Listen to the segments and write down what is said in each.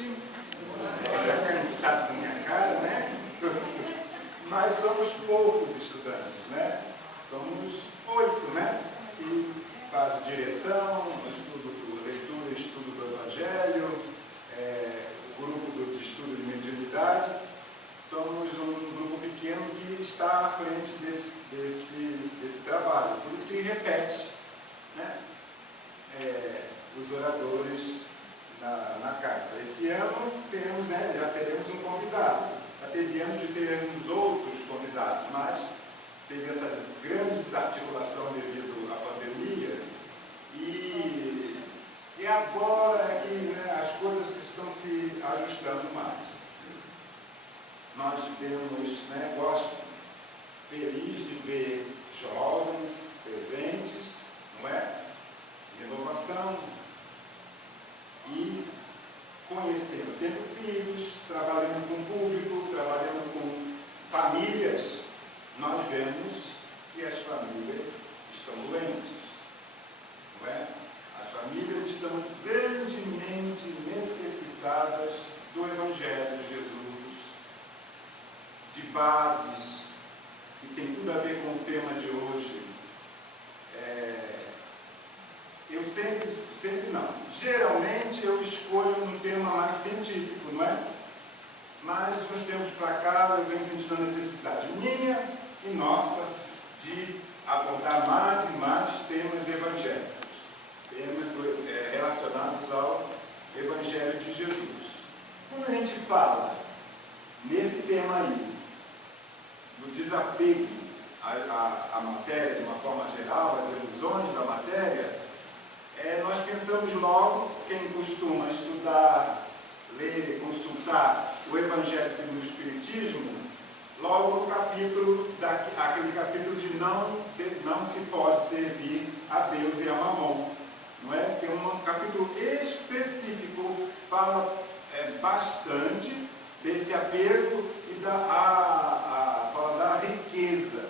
noite. Já cansado com minha cara, né? Mas somos poucos estudantes, né? Somos 8, né? Que faz direção, estudo, leitura e estudo do Evangelho, o grupo de estudo de mediunidade. Somos um grupo pequeno que está à frente desse trabalho. Por isso que repete, né? Os oradores na casa. Esse ano teremos, né, já teremos um convidado. Já teríamos de termos outros convidados, mas teve essa grande desarticulação devido à pandemia e agora é que, né, as coisas estão se ajustando mais. Nós vemos, né, gosto feliz de ver jovens presentes, não é? Renovação e conhecendo, tendo filhos, trabalhando com o público, trabalhando com famílias. Nós vemos que as famílias estão doentes, não é? As famílias estão grandemente necessitadas do Evangelho de Jesus, de bases que tem tudo a ver com o tema de hoje. Eu sempre não. Geralmente eu escolho um tema mais científico, não é? Mas nos tempos para cá eu venho sentindo a necessidade minha e nossa de abordar mais e mais temas evangélicos, temas relacionados ao Evangelho de Jesus. Quando a gente fala nesse tema aí, do desapego à matéria de uma forma geral, às ilusões da matéria, nós pensamos logo, quem costuma estudar, ler e consultar o Evangelho segundo o Espiritismo, logo no capítulo, aquele capítulo de não se pode servir a Deus e a Mamon. Não é? Tem um capítulo específico, fala bastante desse apego e fala da riqueza,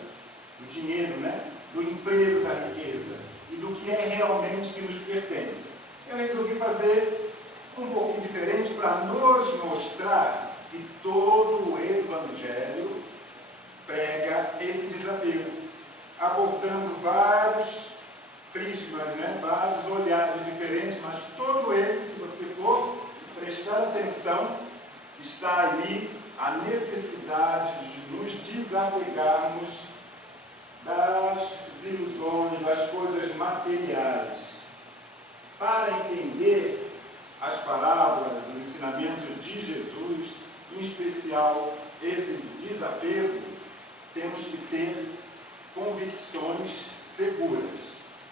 do dinheiro, né? Do emprego da riqueza e do que é realmente que nos pertence. Eu resolvi fazer um pouquinho diferente para nos mostrar que todo o Evangelho prega esse desapego, abordando vários prismas, né? Vários olhares diferentes, mas todo ele, se você for prestar atenção, está ali a necessidade de nos desapegarmos das ilusões, das coisas materiais. Para entender as parábolas, os ensinamentos de Jesus, em especial esse desapego, temos que ter convicções seguras.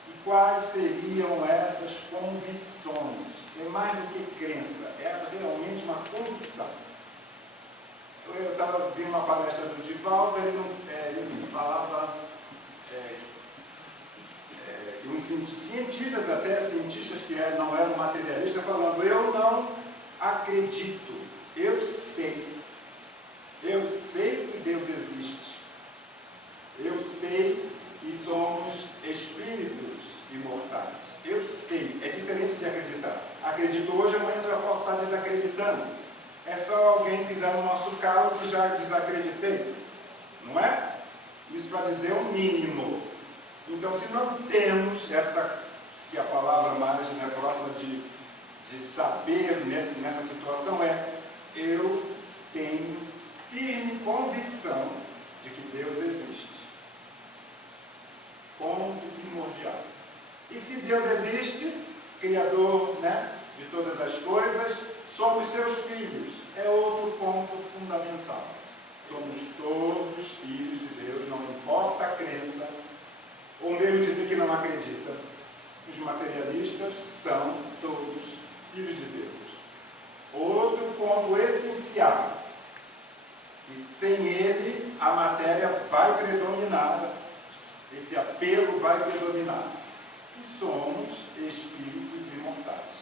E quais seriam essas convicções? É mais do que crença, é realmente uma convicção. Eu estava vendo uma palestra do Divaldo, ele falava uns cientistas, até cientistas que não eram materialistas, falando: eu não acredito, eu sei que Deus existe, eu sei que somos espíritos imortais, eu sei. É diferente de acreditar. Acredito hoje, amanhã eu já posso estar desacreditando. É só alguém pisar no nosso carro que já desacreditei, não é? Isso para dizer o mínimo. Então, se não temos essa, que é a palavra mais, né, próxima de saber nessa situação, eu tenho firme convicção de que Deus existe. Ponto primordial. E se Deus existe, Criador, né, de todas as coisas, somos seus filhos. É outro ponto fundamental. Somos todos filhos de Deus, não importa a crença, ou mesmo dizer que não acredita. Os materialistas são todos filhos de Deus. Outro ponto essencial. E sem ele, a matéria vai predominar, esse apelo vai predominar. E somos espíritos imortais.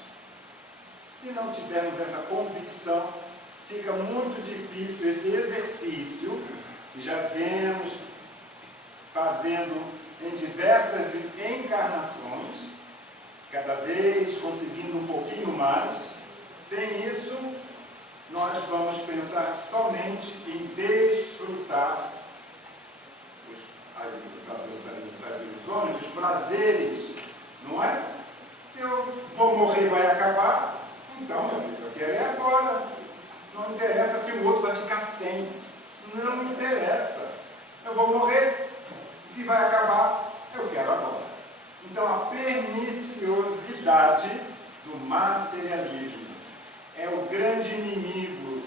Se não tivermos essa convicção, fica muito difícil esse exercício que já vemos fazendo em diversas encarnações, cada vez conseguindo um pouquinho mais. Sem isso, nós vamos pensar somente em desfrutar as ilusões, os prazeres, não é? Se eu vou morrer e vai acabar, então, meu filho, eu quero é agora. Não interessa se o outro vai ficar sem. Não me interessa. Eu vou morrer. E se vai acabar, eu quero agora. Então, a perniciosidade do materialismo é o grande inimigo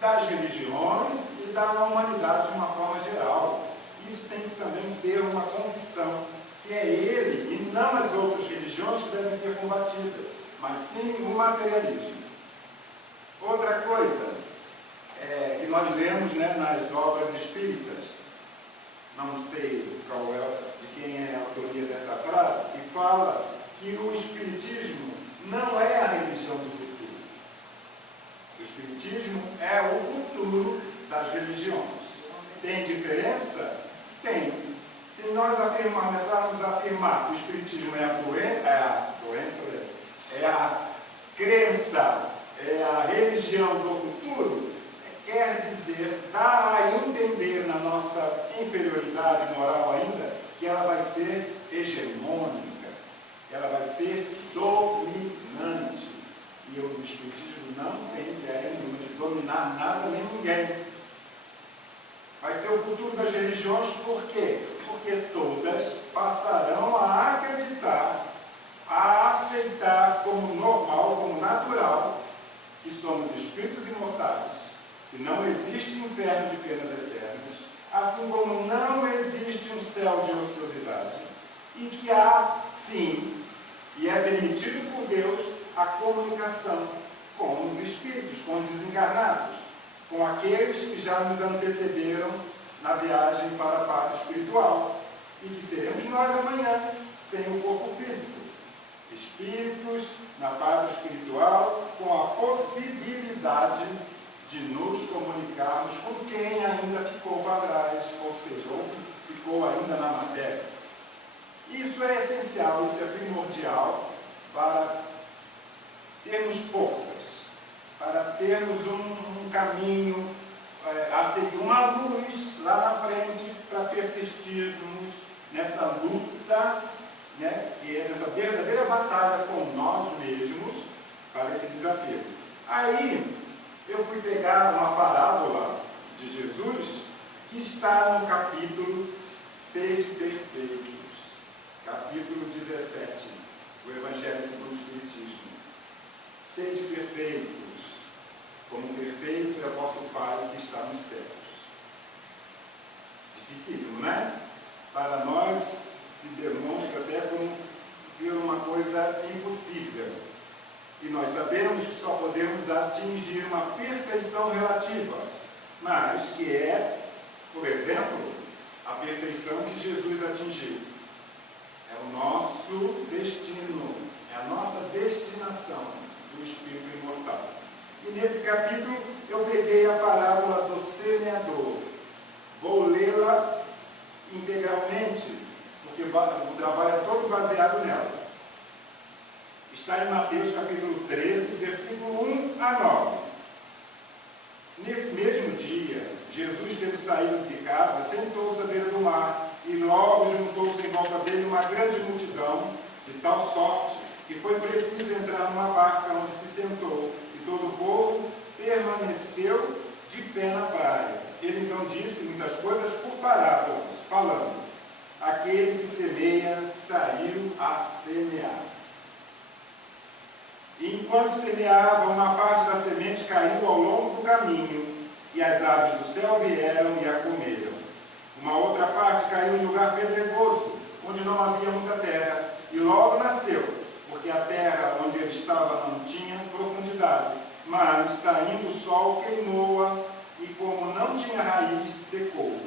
das religiões e da humanidade de uma forma geral. Isso tem que também ser uma convicção, que é ele e não as outras religiões que devem ser combatidas, mas sim o materialismo. Outra coisa que nós lemos, né, nas obras espíritas, não sei de quem é a autoria dessa frase, que fala que o espiritismo não é a religião do futuro. O espiritismo é o futuro das religiões. Tem diferença? Tem. Se nós começarmos a afirmar que o espiritismo é a crença, é a religião do futuro, quer dizer, dá a entender na nossa inferioridade moral ainda, que ela vai ser hegemônica, ela vai ser dominante. E o espiritismo não tem ideia nenhuma de dominar nada nem ninguém. Vai ser o futuro das religiões, por quê? Porque todas passarão a acreditar, a aceitar como normal, como natural, que somos espíritos imortais, que não existe inferno de penas eternas, assim como não existe um céu de ociosidade, e que há, sim, e é permitido por Deus, a comunicação com os espíritos, com os desencarnados, com aqueles que já nos antecederam na viagem para a parte espiritual, e que seremos nós amanhã, sem o corpo físico. Espíritos na parte espiritual, com a possibilidade de nos comunicarmos com quem ainda ficou para trás, ou seja, ou ficou ainda na matéria. Isso é essencial, isso é primordial para termos forças, para termos um caminho a seguir, uma luz lá na frente, para persistirmos nessa luta, né, que é essa verdadeira batalha com nós mesmos para esse desafio. Aí eu fui pegar uma parábola de Jesus que está no capítulo 6 Perfeitos, capítulo 17, do Evangelho segundo o Espiritismo. Sede perfeitos, como perfeito é vosso Pai que está nos céus. Dificílimo, né? Para nós se demonstra até como ser uma coisa impossível. E nós sabemos que só podemos atingir uma perfeição relativa, mas que é, por exemplo, a perfeição que Jesus atingiu. É o nosso destino, é a nossa destinação do Espírito imortal. E nesse capítulo eu peguei a parábola do semeador. Vou lê-la integralmente, porque o trabalho é todo baseado nela. Está em Mateus capítulo 13, versículo 1 a 9. Nesse mesmo dia, Jesus, tendo saído de casa, sentou-se à beira do mar, e logo juntou-se em volta dele uma grande multidão, de tal sorte que foi preciso entrar numa barca onde se sentou, e todo o povo permaneceu de pé na praia. Ele então disse muitas coisas por parábolas, falando: aquele que semeia saiu a semear. E enquanto semeava, uma parte da semente caiu ao longo do caminho, e as aves do céu vieram e a comeram. Uma outra parte caiu em lugar pedregoso, onde não havia muita terra, e logo nasceu, porque a terra onde ele estava não tinha profundidade, mas, saindo o sol, queimou-a, e como não tinha raiz, secou.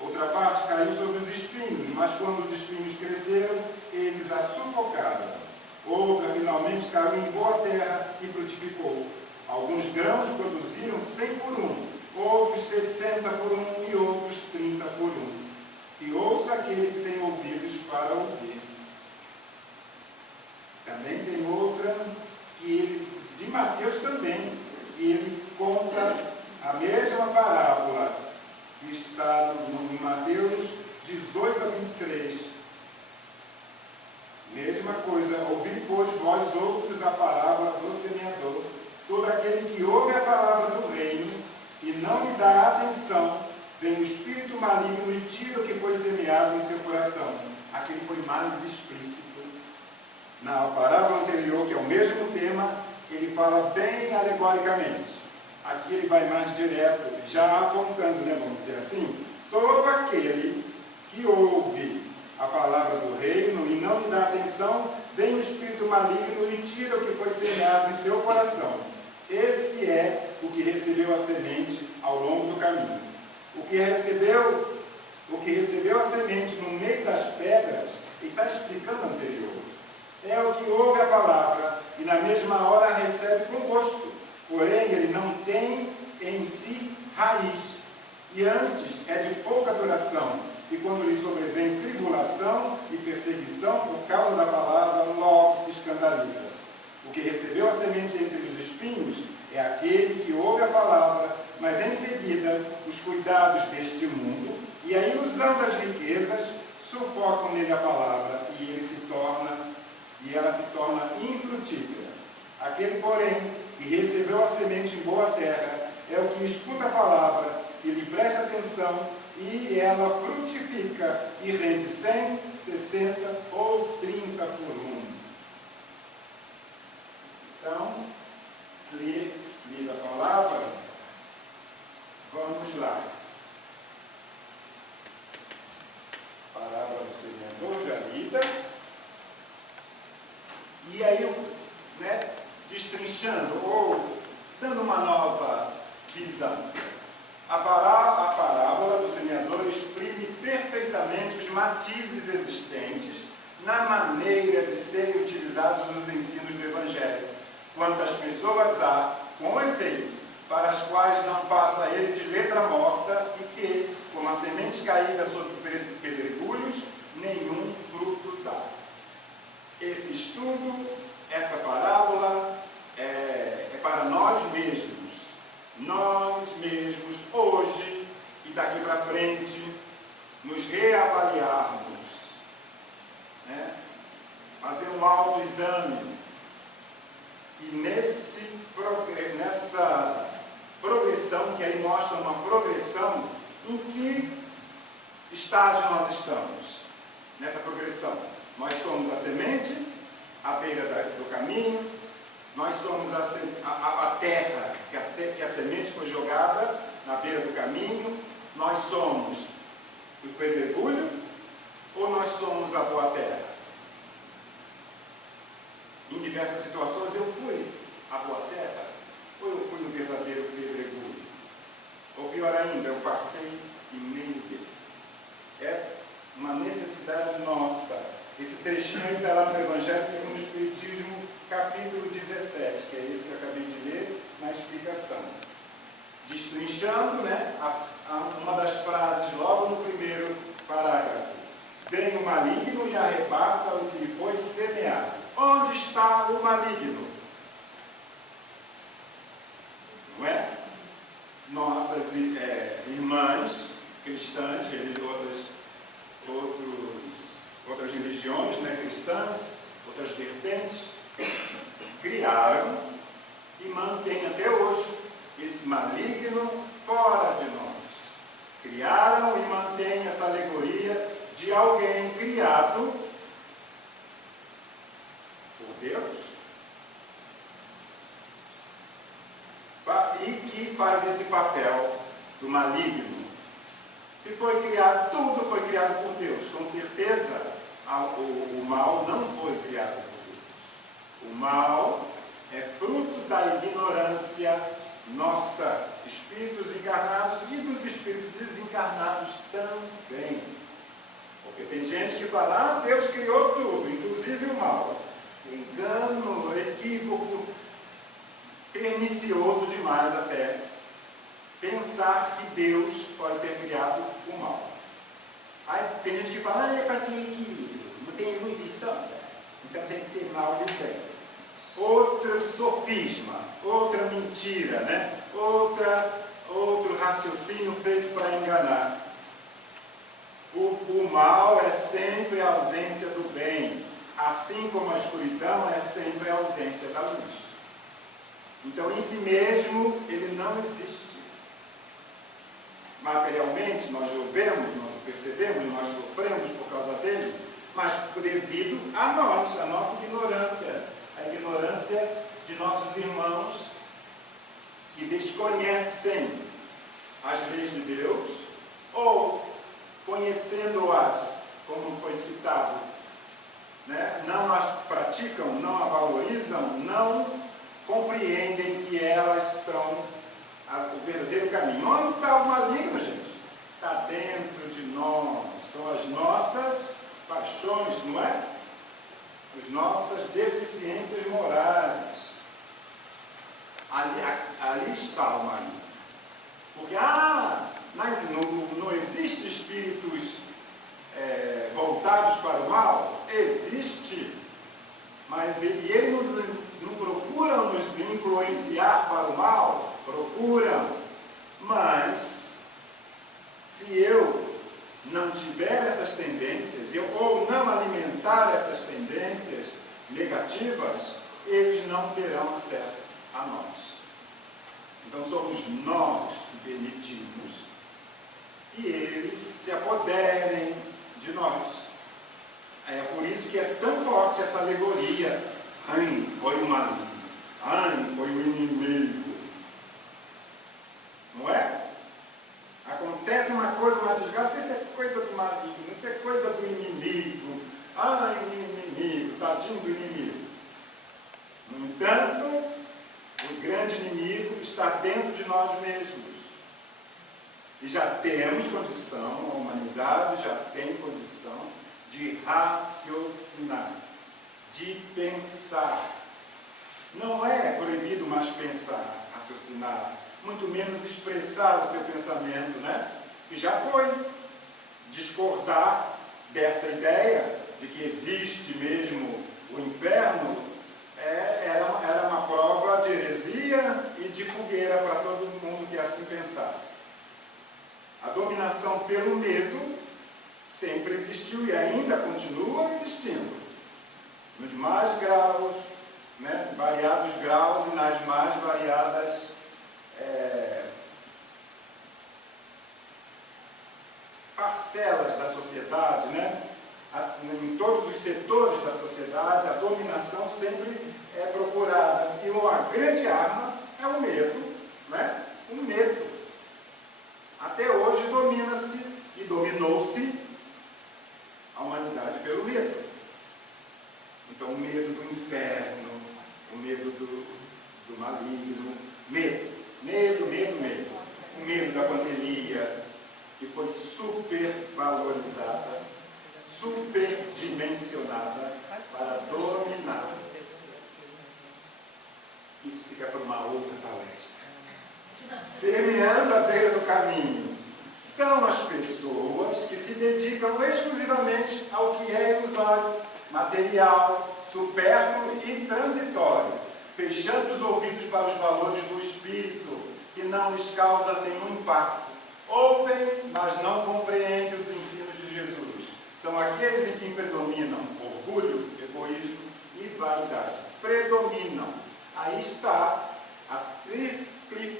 Outra parte caiu sobre os espinhos, mas quando os espinhos cresceram, eles a sufocaram. Outra, finalmente, caiu em boa terra e frutificou. Alguns grãos produziram 100 por 1, outros 60 por 1 e outros 30 por 1. E ouça aquele que tem ouvidos para ouvir. Também tem outra, de Mateus também, que ele mesma coisa. Ouvi, pois, vós outros a palavra do semeador. Todo aquele que ouve a palavra do reino e não lhe dá atenção, vem o espírito maligno e tira o que foi semeado em seu coração. Aqui ele foi mais explícito. Na parábola anterior, que é o mesmo tema, ele fala bem alegoricamente. Aqui ele vai mais direto, já apontando, né, vamos dizer assim, todo aquele que ouve a palavra do reino e não lhe dá atenção, vem o espírito maligno e tira o que foi semeado em seu coração. Esse é o que recebeu a semente ao longo do caminho. O que recebeu a semente no meio das pedras, ele está explicando anterior. É o que ouve a palavra e na mesma hora recebe com gosto. Porém, ele não tem em si raiz. E antes é de pouca duração. E quando lhe sobrevém tribulação e perseguição por causa da palavra, logo se escandaliza. O que recebeu a semente entre os espinhos é aquele que ouve a palavra, mas em seguida os cuidados deste mundo e a ilusão das riquezas sufocam nele a palavra e ela se torna infrutífera. Aquele, porém, que recebeu a semente em boa terra é o que escuta a palavra, que lhe presta atenção e ela frutifica e rende 100, 60 ou 30 por um. Então, lida a palavra, vamos lá. Palavra do semeador já lida. E aí, né, destrinchando ou dando uma nova visão. A parábola do semeador exprime perfeitamente os matizes existentes na maneira de serem utilizados os ensinos do Evangelho. Quantas pessoas há, com efeito, para as quais não passa ele de letra morta e que, como a semente caída sobre pedregulhos, nenhum fruto dá. Esse estudo, essa parábola, é para nós mesmos, hoje e daqui para frente, nos reavaliarmos, né? Fazer um autoexame e nessa progressão, que aí mostra uma progressão, em que estágio nós estamos nessa progressão? Nós somos a semente, à beira do caminho, nós somos a terra, que a semente foi jogada na beira do caminho, nós somos o pedregulho, ou nós somos a boa terra? Em diversas situações eu fui a boa terra, ou eu fui no verdadeiro pedregulho? Ou pior ainda, eu passei em meio dele. É uma necessidade nossa. Esse trechinho aí está lá no Evangelho segundo o Espiritismo, capítulo 17, que é esse que eu acabei de ler na explicação. Destrinchando, né, uma das frases logo no primeiro parágrafo. Vem o maligno e arrebata o que lhe foi semeado. Onde está o maligno? Não é? Nossas irmãs cristãs, outras religiões, né, cristãs, outras vertentes, criaram e mantêm até hoje esse maligno fora de nós. Criaram e mantêm essa alegoria de alguém criado por Deus e que faz esse papel do maligno. Se foi criado, tudo foi criado por Deus. Com certeza, o mal não foi criado por Deus. O mal é fruto da ignorância nossa, espíritos encarnados e dos espíritos desencarnados também. Porque tem gente que fala, Deus criou tudo, inclusive o mal. Engano, equívoco, pernicioso demais até pensar que Deus pode ter criado o mal. Aí tem gente que fala, é para ter equilíbrio, não tem luz e sombra, então tem que ter mal e bem. Outro sofisma, outra mentira, né? Outro raciocínio feito para enganar. O mal é sempre a ausência do bem. assim como a escuridão é sempre a ausência da luz. Então, em si mesmo, ele não existe. Materialmente, nós o vemos, nós o percebemos, nós sofremos por causa dele, mas devido a nós, a nossa ignorância, a ignorância de nossos irmãos que desconhecem as leis de Deus, ou conhecendo-as, como foi citado, né, não as praticam, não a valorizam, não compreendem que elas são o verdadeiro caminho. Onde está o maligno, gente? Está dentro de nós. São as nossas paixões, não é? As nossas deficiências morais. Ali está o maligno. Porque, não existe espíritos voltados para o mal? Existe. Mas ele não procura nos influenciar para o mal? Procura. Mas, se eu não tiver essas tendências, ou não alimentar essas tendências negativas, eles não terão acesso a nós. Então somos nós que permitimos que eles se apoderem de nós. É por isso que é tão forte essa alegoria. Ai, foi o maligno. Ai, foi o inimigo. Não é? Acontece uma coisa, uma desgraça, isso é coisa do maligno, isso é coisa do inimigo. Ai, o inimigo, tadinho do inimigo. No entanto, o grande inimigo está dentro de nós mesmos. E já temos condição, a humanidade já tem condição de raciocinar, de pensar. Não é proibido mais pensar, raciocinar, muito menos expressar o seu pensamento, né? E já foi discordar dessa ideia de que existe mesmo o inferno, era uma prova de heresia e de fogueira para todo mundo que assim pensasse. A dominação pelo medo sempre existiu e ainda continua existindo. Nos mais graus, né, variados graus e nas mais variadas parcelas da sociedade, né? Em todos os setores da sociedade, a dominação sempre é procurada. E uma grande arma é o medo, né? O medo. Até hoje domina-se e dominou-se a humanidade pelo medo. Então, o medo do inferno, o medo do maligno, medo. O medo da pandemia, que foi supervalorizada, superdimensionada para dominar. Isso fica para uma outra palestra. Semeando a beira do caminho são as pessoas que se dedicam exclusivamente ao que é ilusório, material, supérfluo e transitório, fechando os ouvidos para os valores do espírito, que não lhes causa nenhum impacto. Ouvem, mas não compreendem os ensinos de Jesus. São aqueles em quem predominam orgulho, egoísmo e vaidade. Predominam. Aí está a tríplice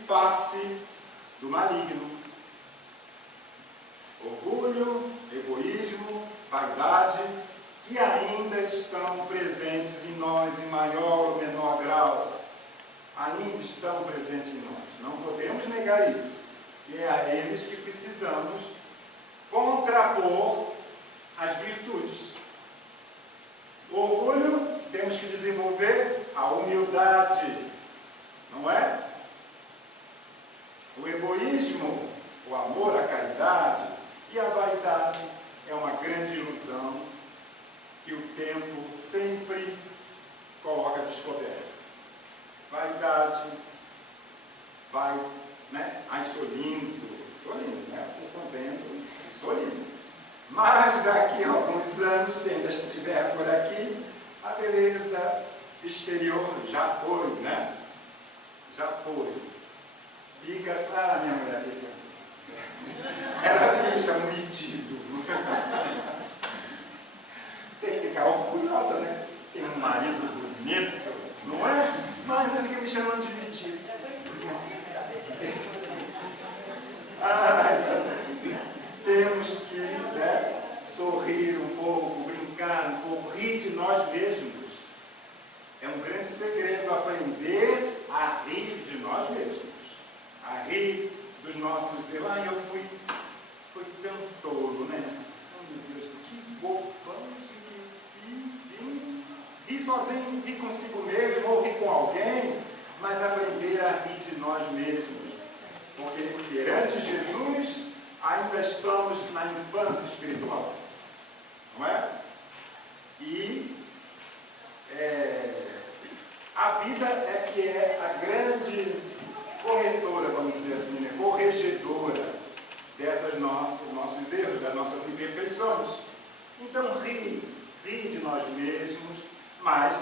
face do maligno. Orgulho, egoísmo, vaidade, que ainda estão presentes em nós em maior ou menor grau. Ainda estão presentes em nós. Não podemos negar isso. E é a eles que precisamos contrapor as virtudes. O orgulho, temos que desenvolver a humildade, não é? O egoísmo, o amor, a caridade, e a vaidade é uma grande ilusão que o tempo sempre coloca descoberta. Vaidade, né? Ai, sou lindo, né? Vocês estão vendo, sou lindo. Mas daqui a alguns anos, se ainda estiver por aqui, a beleza exterior já foi, né? Já foi. Fica, minha mulher fica. Ela fica metido. Tem que ficar orgulhosa, né? rir sozinho, rir consigo mesmo, ou rir com alguém, mas aprender a rir de nós mesmos. Porque perante Jesus, ainda estamos na infância espiritual. Não é? E a vida é que é a grande corretora, vamos dizer assim, né? Corregedora desses nossos erros, das nossas imperfeições. Então, ri de nós mesmos, mas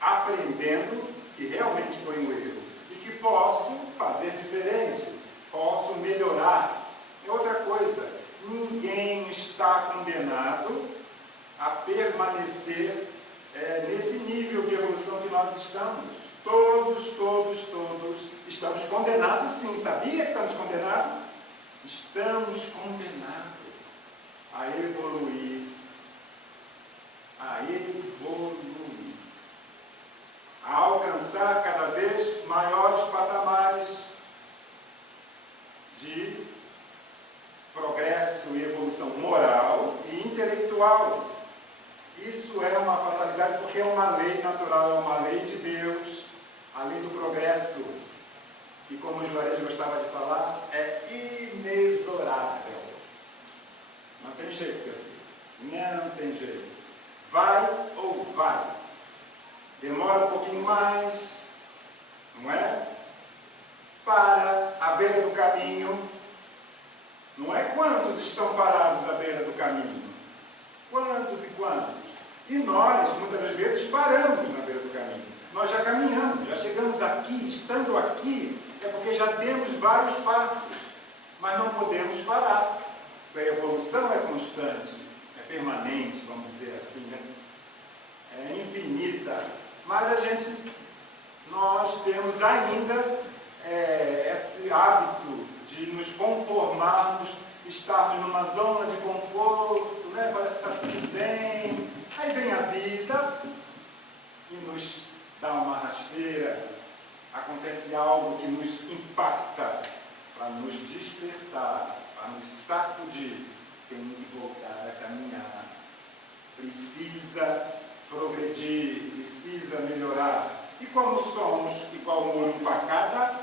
aprendendo que realmente foi um erro e que posso fazer diferente, posso melhorar. É outra coisa, ninguém está condenado a permanecer nesse nível de evolução que nós estamos. Todos estamos condenados, sim. Sabia que estamos condenados? Estamos condenados a evoluir, a alcançar cada vez maiores patamares de progresso e evolução moral e intelectual. Isso é uma fatalidade porque é uma lei natural, é uma lei de Deus, a lei do progresso, que, como o Juarez gostava de falar, é inexorável. Não tem jeito, meu filho. Não tem jeito. Vai ou vai. Demora um pouquinho mais, não é? Para à beira do caminho. Não é quantos estão parados à beira do caminho? Quantos e quantos? E nós, muitas das vezes, paramos na beira do caminho. Nós já caminhamos, já chegamos aqui. Estando aqui, é porque já temos vários passos. Mas não podemos parar. A evolução é constante, é permanente, vamos dizer assim, né? É infinita. Mas nós temos ainda esse hábito de nos conformarmos, estarmos numa zona de conforto, né? Parece que está tudo bem. Aí vem a vida e nos dá uma rasteira, acontece algo que nos impacta, para nos despertar, para nos sacudir. Tem que voltar a caminhar, precisa progredir, precisa melhorar. E como somos igual muro empacada,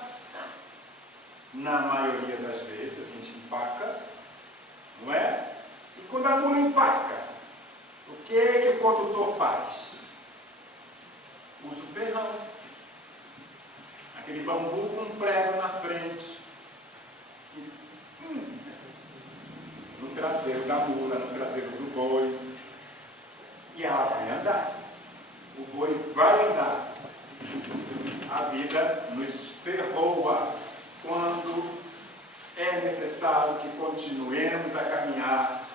na maioria das vezes a gente empaca, não é? E quando a mula empaca, o que o condutor faz? Usa o ferrão, aquele bambu com um prego na frente, no traseiro da mula, no traseiro do boi, e ela vai andar. O boi vai andar. A vida nos ferroa quando é necessário que continuemos a caminhar.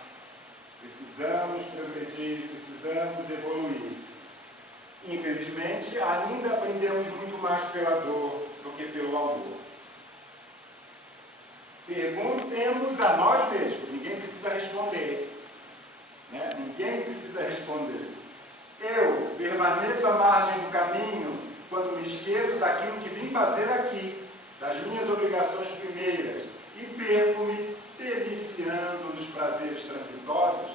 Precisamos progredir, precisamos evoluir. Infelizmente, ainda aprendemos muito mais pela dor do que pelo amor. Perguntemos a nós mesmos, ninguém precisa responder. Né? Ninguém precisa responder. Eu permaneço à margem do caminho quando me esqueço daquilo que vim fazer aqui, das minhas obrigações primeiras, e perco-me deliciando nos prazeres transitórios.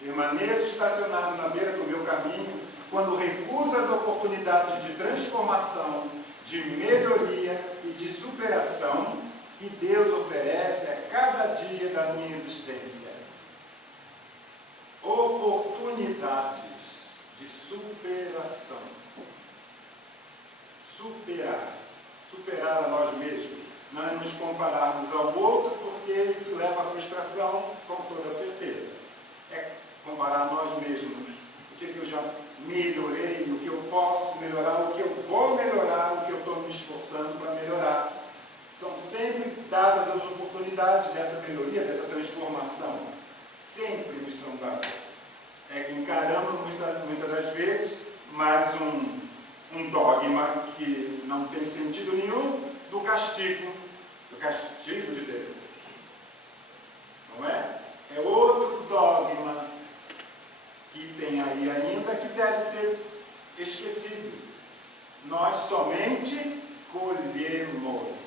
Permaneço estacionado na beira do meu caminho quando recuso as oportunidades de transformação, de melhoria e de superação que Deus oferece a cada dia da minha existência. Oportunidades de superação. Superar a nós mesmos. Não é nos compararmos ao outro, porque isso leva à frustração, com toda certeza. É comparar a nós mesmos. O que eu já melhorei, o que eu posso melhorar, o que eu vou melhorar, o que eu estou me esforçando para melhorar. São sempre dadas as oportunidades dessa melhoria, dessa transformação. Sempre nos são dadas. É que encaramos muitas das vezes mais um dogma que não tem sentido nenhum do castigo de Deus. Não é? É outro dogma que tem aí ainda que deve ser esquecido. Nós somente colhemos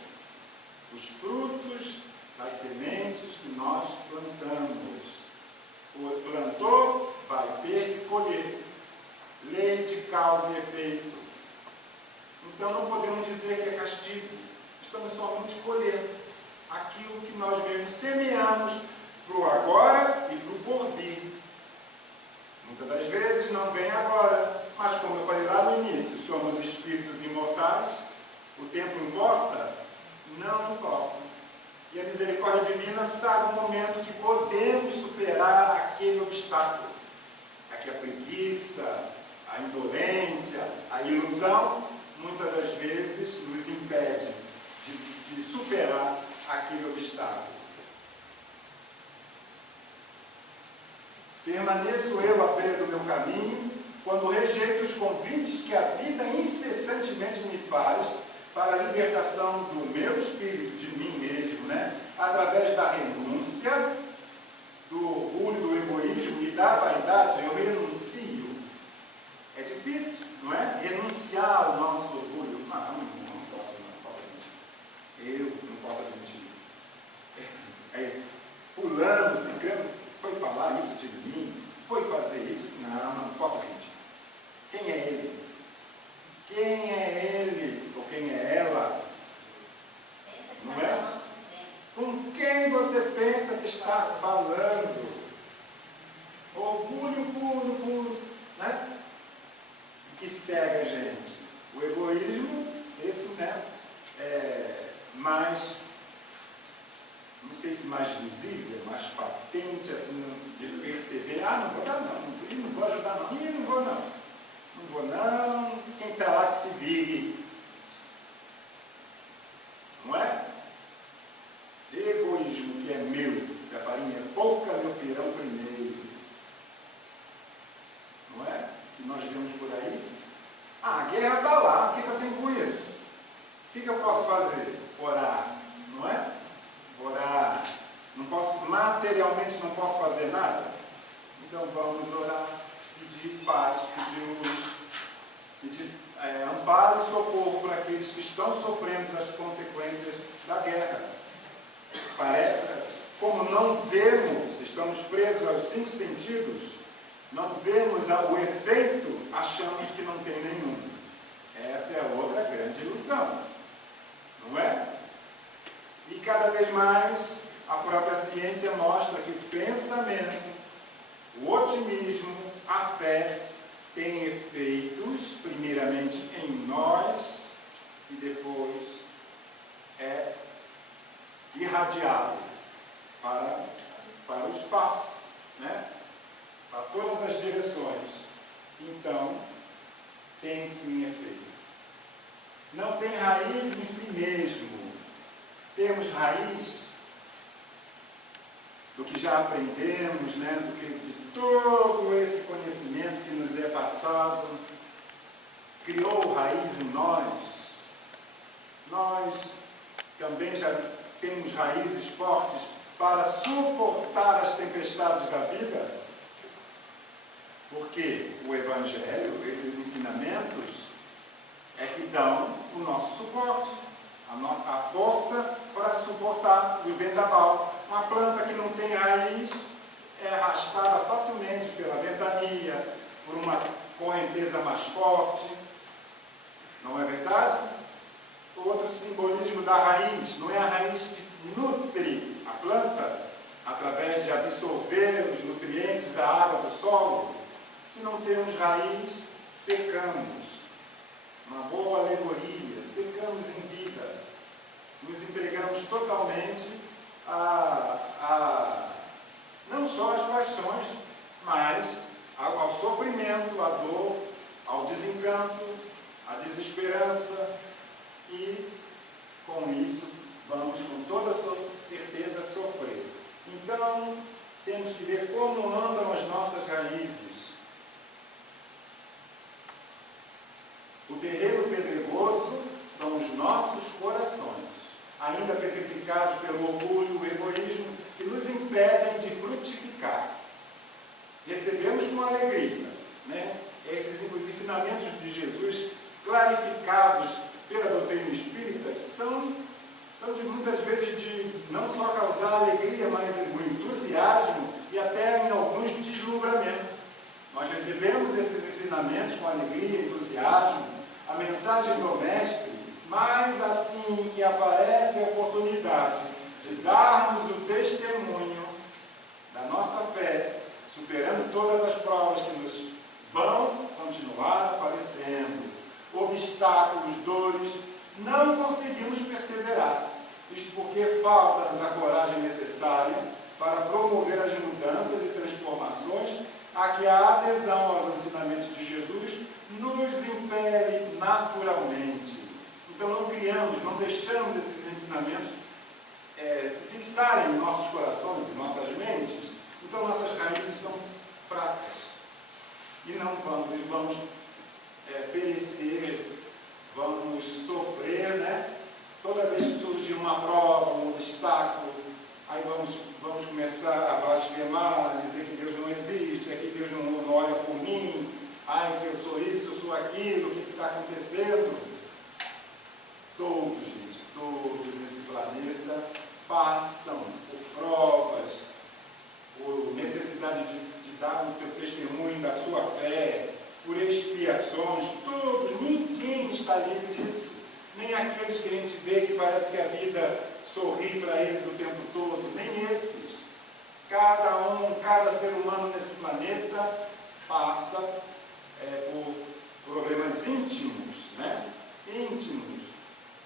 os frutos das sementes que nós plantamos. O plantou vai ter que colher. Lei causa e efeito. Então não podemos dizer que é castigo. Estamos somente escolhendo aquilo que nós mesmos semeamos para o agora e para o porvir. Muitas das vezes não vem agora, mas como eu falei lá no início, somos espíritos imortais, o tempo importa? Não importa. E a misericórdia divina sabe o momento que podemos superar aquele obstáculo. Aqui a preguiça, a indolência, a ilusão, muitas das vezes nos impede de superar aquele obstáculo. Permaneço eu à beira do meu caminho, quando rejeito os convites que a vida incessantemente me faz para a libertação do meu espírito, de mim mesmo, através da renúncia, do orgulho, do egoísmo e da vaidade. Eu renuncio. É difícil, não é? Renunciar ao nosso orgulho. Não posso admitir. Eu não posso admitir isso. Fulano, ciclano, foi falar isso de mim, foi fazer isso. Não posso admitir. Quem é ele? Quem é ele? Ou quem é ela? Não é? Com quem você pensa que está falando? Orgulho puro, né? Que segue a gente. O egoísmo, esse, mais, não sei se mais visível, mais patente, assim, de perceber, não vou dar não, não vou ajudar não, não vou não. Não vou não, quem está lá que se vire. Não é? Egoísmo que é meu, se a farinha é pouca, meu pirão primeiro. Não é? Que nós vemos por aí. A guerra está lá, o que eu tenho com isso? O que eu posso fazer? Orar, não é? Orar. Não posso, materialmente não posso fazer nada? Então vamos orar, pedir paz, pedir luz, pedir amparo e socorro para aqueles que estão sofrendo as consequências da guerra. Parece, como não vemos, estamos presos aos 5 sentidos, não vemos o efeito, achamos que não tem nenhum. Essa é outra grande ilusão, não é? E cada vez mais a própria ciência mostra que o pensamento, o otimismo, a fé tem efeitos, primeiramente em nós, e depois é irradiado para o espaço, para todas as direções. Então, tem sim efeito. Não tem raiz em si mesmo. Temos raiz do que já aprendemos, de todo esse conhecimento que nos é passado, criou raiz em nós. Nós também já temos raízes fortes para suportar as tempestades da vida, porque o Evangelho, esses ensinamentos, é que dão o nosso suporte, a força para suportar o vendaval. Uma planta que não tem raiz é arrastada facilmente pela ventania, por uma correnteza mais forte. Não é verdade? Outro simbolismo da raiz, não é a raiz que nutre a planta através de absorver os nutrientes, a água do solo. Se não temos raiz, secamos. Uma boa alegoria, secamos em vida. Nos entregamos totalmente não só às paixões, mas ao sofrimento, à dor, ao desencanto, à desesperança, e com isso vamos com toda certeza sofrer. Então temos que ver como andam as nossas raízes. O terreno pedregoso são os nossos corações, ainda petrificados pelo orgulho e o egoísmo, que nos impedem de frutificar. Recebemos com alegria, os ensinamentos de Jesus, clarificados pela doutrina espírita, são de muitas vezes de não só causar alegria, mas o entusiasmo e até em alguns deslumbramento. Nós recebemos esses ensinamentos com alegria e entusiasmo, a mensagem do Mestre, mas assim que aparece a oportunidade de darmos o testemunho da nossa fé, superando todas as provas que nos vão continuar aparecendo, obstáculos, dores, não conseguimos perseverar. Isto porque falta-nos a coragem necessária para promover as mudanças e transformações a que a adesão aos ensinamentos de Jesus nos impele naturalmente. Então não criamos, não deixamos esses ensinamentos se fixarem em nossos corações, em nossas mentes. Então nossas raízes são fracas. E não vamos perecer, vamos sofrer, né? Toda vez que surge uma prova, um obstáculo, aí vamos começar a blasfemar, a dizer que Deus não existe, é que Deus não olha por mim, ai, que eu sou isso, eu sou aquilo, o que está acontecendo? Todos, gente, todos nesse planeta passam por provas, por necessidade de dar o seu testemunho da sua fé, por expiações, todos, ninguém está livre disso. Nem aqueles que a gente vê que parece que a vida sorri para eles o tempo todo, nem esses. Cada ser humano nesse planeta passa por problemas íntimos, né? Íntimos.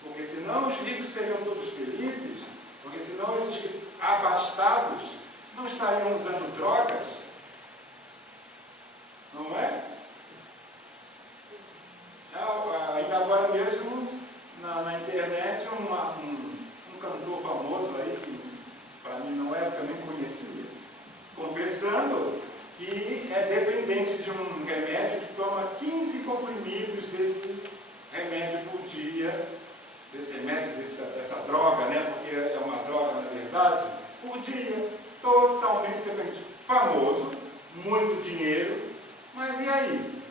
Porque senão os ricos seriam todos felizes, porque senão esses abastados não estariam usando drogas, não é? Ainda agora mesmo, na internet, um cantor famoso aí, que para mim não era, porque eu nem conhecia, confessando que é dependente de um remédio que toma 15 comprimidos desse remédio por dia, desse remédio, dessa droga, né? Porque é uma droga na verdade, por dia, totalmente dependente. Famoso, muito dinheiro, mas e aí?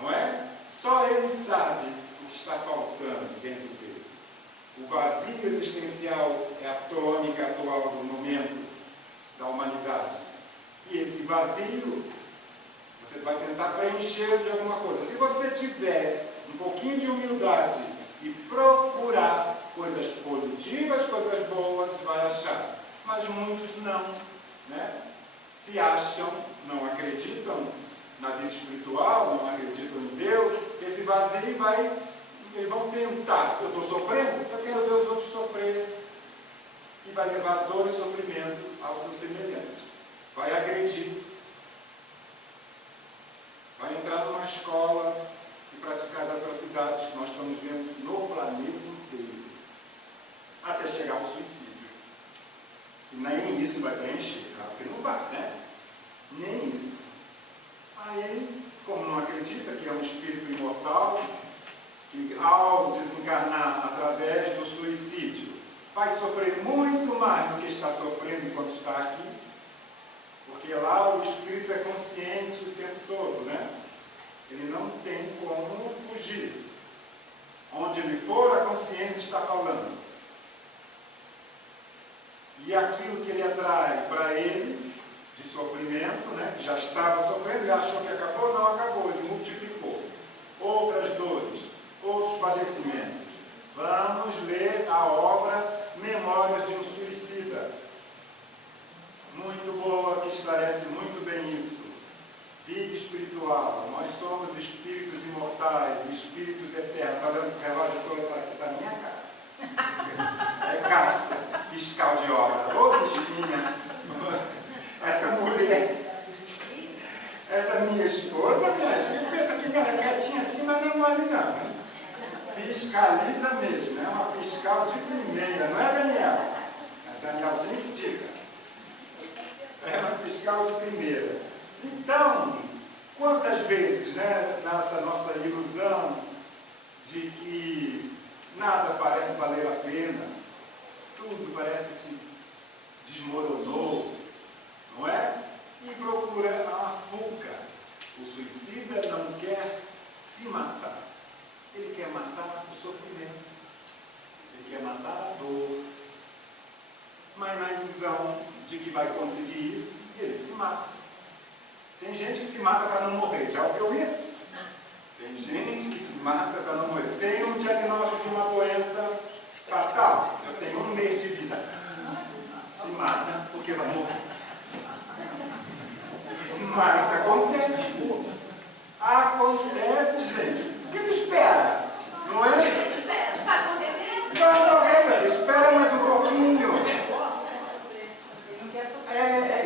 Não é? Só ele sabe o que está faltando dentro dele. O vazio existencial é a tônica atual do momento da humanidade. E esse vazio, você vai tentar preencher de alguma coisa. Se você tiver um pouquinho de humildade e procurar coisas positivas, coisas boas, vai achar. Mas muitos não, né? Se acham, não acreditam na vida espiritual, não acreditam em Deus, esse vazio eles vão tentar. Eu estou sofrendo, eu quero ver os outros sofrer. E vai levar dor e sofrimento aos seus semelhantes. Vai agredir. Vai entrar numa escola e praticar as atrocidades que nós estamos vendo no planeta inteiro. Até chegar ao suicídio. E nem isso vai preencher, claro que não vai, né? Nem isso. Aí, como não acredita que é um espírito imortal, que ao desencarnar através do suicídio, vai sofrer muito mais do que está sofrendo enquanto está aqui, porque lá o espírito é consciente o tempo todo, né? Ele não tem como fugir. Onde ele for, a consciência está falando. E aquilo que ele atrai para ele, de sofrimento, né, que já estava sofrendo, ele achou que acabou, não acabou, ele multiplicou. Outras dores, outros padecimentos. Vamos ler a obra Memórias de um Suicida. Muito boa, que esclarece muito bem isso. Vida espiritual, nós somos espíritos imortais, espíritos eternos. Está vendo que o relógio todo está aqui, está na minha cara. É caça, fiscal de obra. Ô bichinha! Essa mulher, essa minha esposa, minha filha, pensa que quietinha assim, mas não é mole não. Hein? Fiscaliza mesmo, é uma fiscal de primeira, não é, Daniel? É Danielzinho que diga. É uma fiscal de primeira. Então, quantas vezes, né, nessa nossa ilusão de que nada parece valer a pena, tudo parece que se desmoronou, não é? E procura a fuga. O suicida não quer se matar. Ele quer matar o sofrimento. Ele quer matar a dor. Mas na ilusão de que vai conseguir isso, ele se mata. Tem gente que se mata para não morrer. Já ouviu isso? Tem gente que se mata para não morrer. Tem um diagnóstico de uma doença fatal. Se eu tenho 1 mês de vida, se mata porque vai morrer. Mas acontece. Acontece, gente. O que ele espera? Não é? Vai morrer, velho. Espera mais um pouquinho.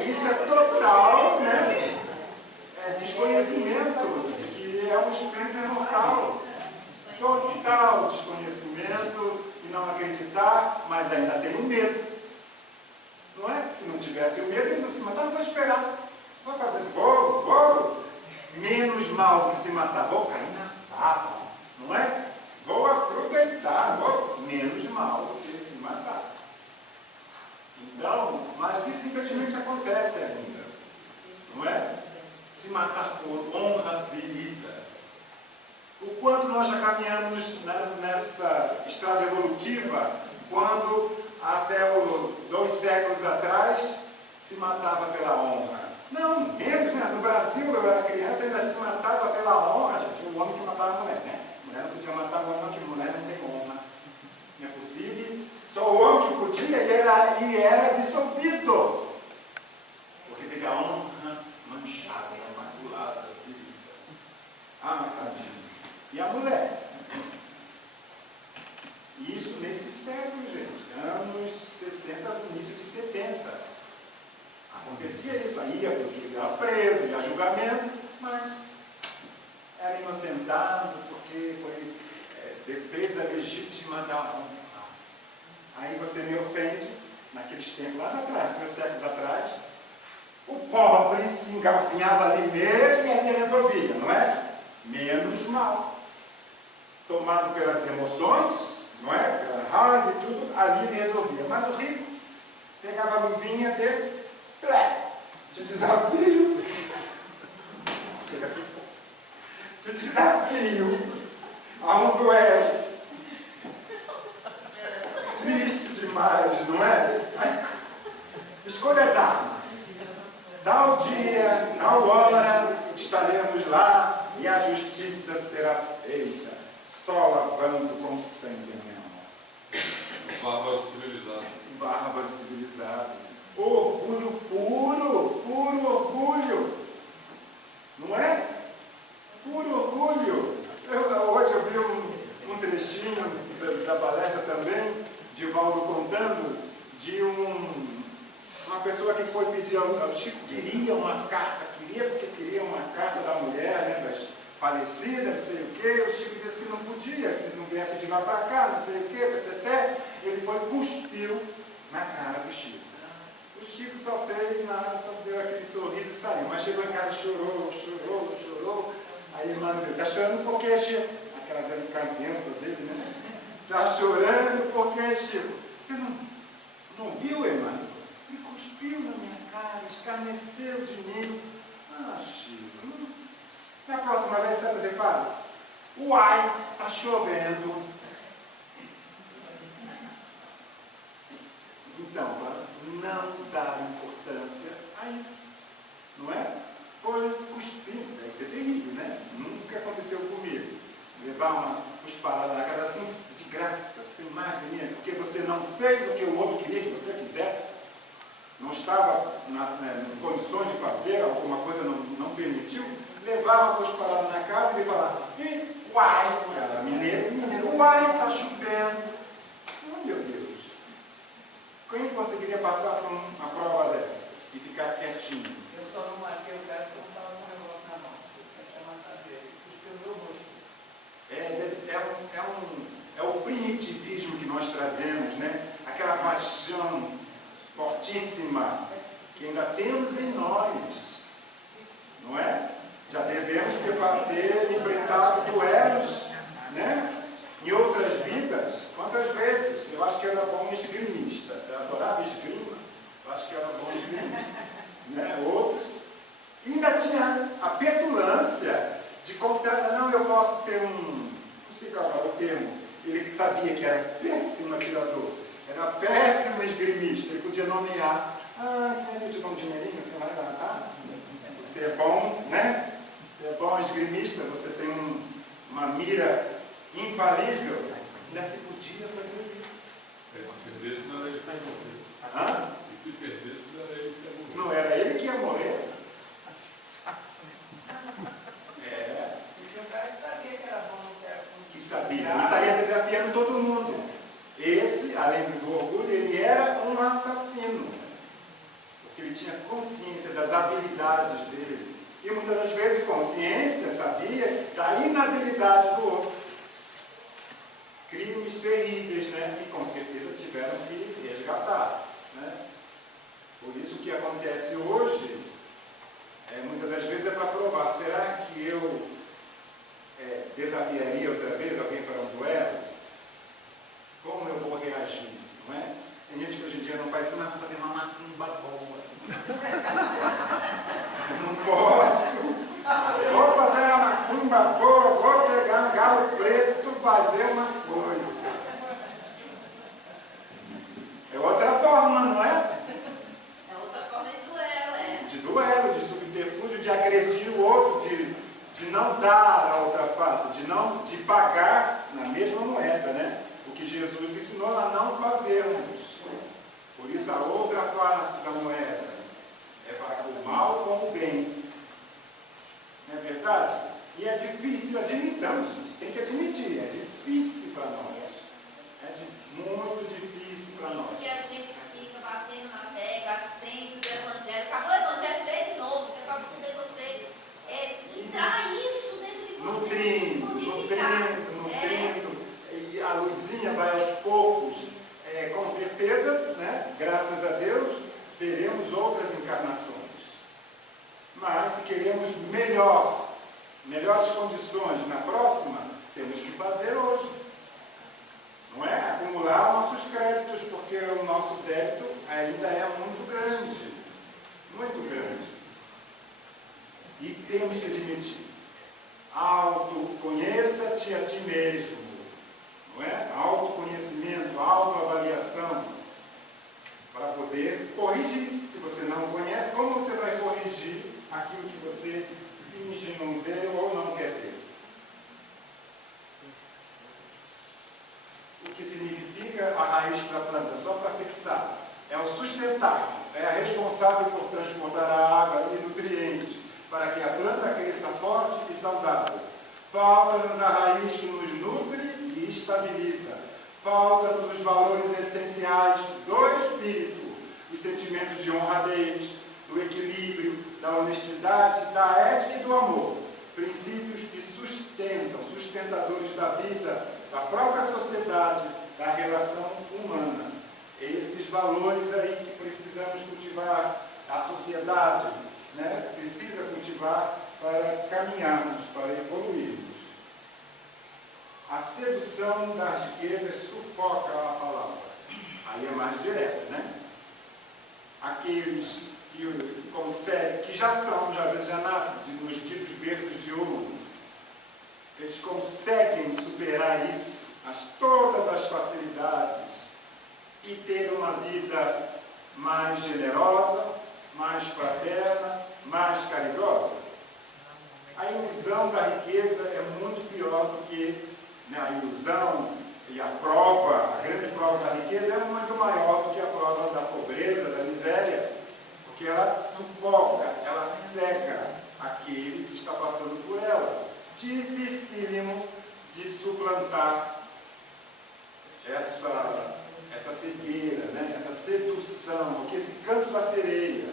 Isso é total, né? Desconhecimento de que é um espírito imortal. Total desconhecimento e não acreditar, mas ainda tem um medo. Não é? Se não tivesse o medo, ele não se matar, não vou esperar. Vou fazer isso, vou. Menos mal que se matar, vou cair na fava, não é? Vou aproveitar, menos mal do que se matar. Então, mas isso infelizmente acontece ainda, não é? Se matar por honra ferida. O quanto nós já caminhamos nessa estrada evolutiva, quando até 2 séculos atrás se matava pela honra. Não, menos, né? No Brasil, eu era criança, ainda se matava pela honra, gente. O homem que matava a mulher, né? A mulher não podia matar a mulher, não, que mulher não tem honra. Não é possível. Só o homem que podia e era absolvido. Porque teve a honra manchada, maculada, ferida. Matadinho. E a mulher? Isso nesse século, gente. Anos 60, início de 70. Acontecia isso, aí ia preso, ia a julgamento, mas era inocentado porque foi defesa legítima da honra. Aí você me ofende, naqueles tempos lá atrás, 2 séculos atrás, o pobre se engalfinhava ali mesmo e ele resolvia, não é? Menos mal. Tomado pelas emoções, não é? Pela raiva e tudo, ali ele resolvia. Mas o rico pegava a luvinha dele, te desafio. Chega assim. Te desafio a um duelo. Triste demais, não é? Escolha as armas. Tal dia, tal hora, estaremos lá e a justiça será feita. Só lavando com sangue a minha mão. Bárbaro civilizado. Bárbaro civilizado. Orgulho puro orgulho. Não é? Puro orgulho. Hoje eu vi um trechinho da palestra também, de Valdo contando, de uma pessoa que foi pedir ao Chico, queria uma carta, porque queria uma carta da mulher, né, das falecidas, não sei o quê. O Chico disse que não podia, se não viesse de lá para cá, não sei o quê, ele foi e cuspiu na cara do Chico. O Chico só fez nada, só deu aquele sorriso e saiu. Mas chegou em casa, chorou. Aí a irmã dele, está chorando porque Chico? Aquela velha cabeça dele, né? Está chorando porque Chico? Você não viu, irmã? Ele cuspiu na minha cara, escarneceu de mim. Chico. Na próxima vez você vai fazer, padre? Uai, está chovendo. Então, não dar importância a isso, não é? Foi cuspir, deve ser terrível, né? Nunca aconteceu comigo. Levar uma cusparada na cara assim, de graça, sem mais dinheiro, porque você não fez o que o outro queria que você fizesse, não estava em condições de fazer, alguma coisa não permitiu, levar uma cusparada na cara e falar, uai, cara, mineiro, uai, está chovendo. Oh, meu Deus. Quem conseguiria passar por uma prova dessa e ficar quietinho? Eu só não marquei o cara porque eu estava com o negócio na mão. Essa é a matéria dele. Cuspiu o meu rosto. É o primitivismo que nós trazemos, né? Aquela paixão fortíssima que ainda temos em nós, não é? Já devemos ter enfrentado duelos, né? Em outras vidas, quantas vezes? Eu acho que era bom esgrimista, eu adorava esgrima, eu acho que era bom esgrimista, né? Outros, e ainda tinha a petulância de contar, não, eu posso ter não sei qual era o termo, ele sabia que era péssimo atirador, era péssimo esgrimista, ele podia nomear, eu te dou um dinheirinho, você vai levantar? Você é bom, né? Você é bom esgrimista, você tem uma mira infalível. Ainda se podia fazer isso. Se perdesse, não era ele que ia morrer. Hã? E se perdesse, não era ele que ia morrer. Não era ele que ia morrer? Fácil. É. Porque o cara sabia que era bom, que era bom. Que sabia. E saía desafiando todo mundo. Esse, além do orgulho, ele era um assassino. Porque ele tinha consciência das habilidades dele. E muitas das vezes consciência, sabia, da inabilidade do outro. Crimes terríveis, né? Que com certeza tiveram que resgatar. Né? Por isso que acontece hoje, muitas das vezes é para provar, será que eu desafiaria outra vez alguém para um duelo? Como eu vou reagir? Não é? Tem gente que hoje em dia não faz isso, mas vou fazer uma macumba boa. Não posso. Vou fazer uma macumba boa, vou pegar um galo preto, fazer uma coisa. É outra forma, não é? É outra forma de duelo, De duelo, de subterfúgio, de agredir o outro, de não dar a outra face, de pagar na mesma moeda, né? O que Jesus ensinou a não fazermos. Por isso a outra face da moeda é pagar o mal com o bem. Não é verdade? E é difícil, admitamos, gente, tem que admitir, é difícil para nós. Muito difícil para nós. Isso que a gente fica batendo na tecla sempre do Evangelho. Acabou o Evangelho, vê de novo, que é para poder você entrar isso dentro de você. Nutrindo. E a luzinha vai aos poucos. Com certeza, né, graças a Deus, teremos outras encarnações. Mas se queremos melhores condições na próxima, temos que fazer hoje. Não é? Acumular nossos créditos, porque o nosso débito ainda é muito grande. Muito grande. E temos que admitir. Autoconheça-te a ti mesmo. Não é? Autoconhecimento, autoavaliação. Para poder corrigir. Se você não conhece, como você vai corrigir aquilo que você finge não ver ou não quer ver? O que significa a raiz da planta? Só para fixar. É o sustentável, é a responsável por transportar a água e nutrientes para que a planta cresça forte e saudável. Falta-nos a raiz que nos nutre e estabiliza. Falta-nos os valores essenciais do espírito, os sentimentos de honradez, do equilíbrio, da honestidade, da ética e do amor. Princípios que sustentadores da vida, da própria sociedade, da relação humana. Esses valores aí que precisamos cultivar, a sociedade, né, precisa cultivar para caminharmos, para evoluirmos. A sedução das riquezas sufoca a palavra. Aí é mais direto, né? Aqueles que conseguem, que já nascem nos ditos berços de ouro, eles conseguem superar isso, todas as facilidades, e ter uma vida mais generosa, mais fraterna, mais caridosa. A ilusão da riqueza é muito pior do que a ilusão e a prova, a grande prova da riqueza é muito maior do que a prova da pobreza, da miséria, porque ela sufoca, ela cega aquele que está passando por ela. Dificílimo de suplantar essa cegueira, né? Essa sedução, porque esse canto da sereia.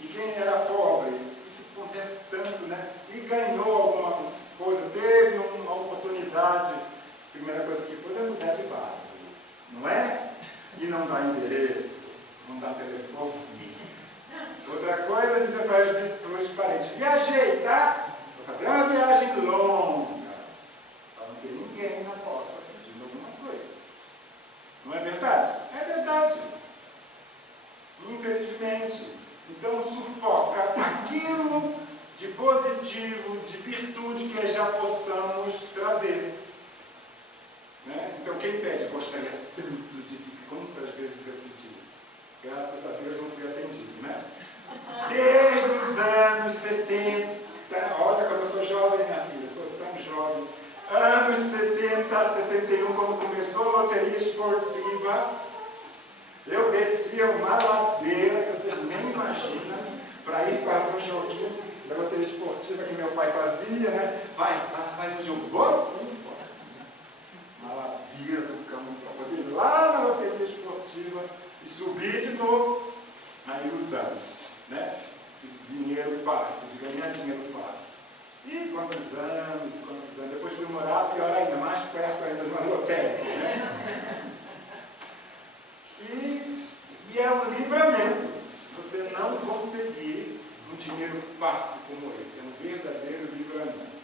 E quem era pobre, isso acontece tanto, né? E ganhou alguma coisa, teve uma oportunidade, a primeira coisa que foi é mudar de bairro, não é? E não dá endereço, não dá telefone. Outra coisa é dizer para os parentes, viajei, tá? Vou fazer uma viagem longa. Para não ter ninguém na porta pedindo alguma coisa. Não é verdade? É verdade. Infelizmente. Então sufoca aquilo de positivo, de virtude que já possamos trazer. Né? Então quem pede, gostaria tanto de ficar, quantas vezes eu pedi? Graças a Deus não fui atendido, né? Desde os 70, olha como eu sou jovem, minha filha, sou tão jovem. Anos 70, 71, quando começou a loteria esportiva, eu descia uma ladeira que vocês nem imaginam, para ir fazer um joguinho da loteria esportiva que meu pai fazia, né? Faz um jogo, vou sim, uma ladeira do campo para poder ir lá na loteria esportiva e subir de novo na ilusão, né? De dinheiro fácil, de ganhar dinheiro fácil. E quantos anos, depois fui morar, pior ainda, mais perto ainda de uma lotérica, né? E é um livramento você não conseguir um dinheiro fácil como esse, é um verdadeiro livramento.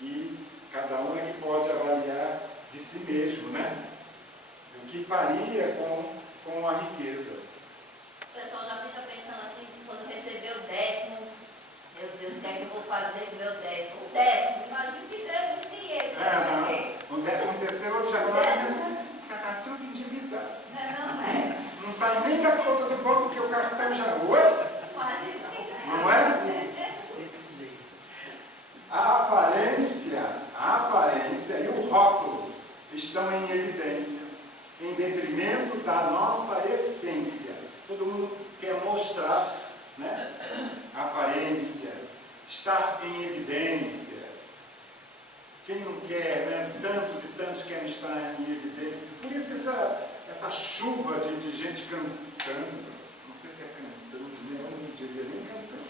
E cada um é que pode avaliar de si mesmo, né? O que faria com a riqueza. O pessoal já fica pensando assim, quando receber o 10º, meu Deus, o que é que eu vou fazer com o meu 10º? O 10º, imagina se der muito dinheiro. O 13º outro já vai ficar tudo endividado. Não é. Não sai nem da conta do banco porque o cartão já foi. Imagina se der. Não é? A aparência e o rótulo estão em evidência, em detrimento da nossa essência. Todo mundo quer mostrar, né? A aparência, estar em evidência. Quem não quer, né? Tantos e tantos querem estar em evidência. Por isso essa chuva de gente cantando, não sei se é cantando, né? Eu não diria nem cantando,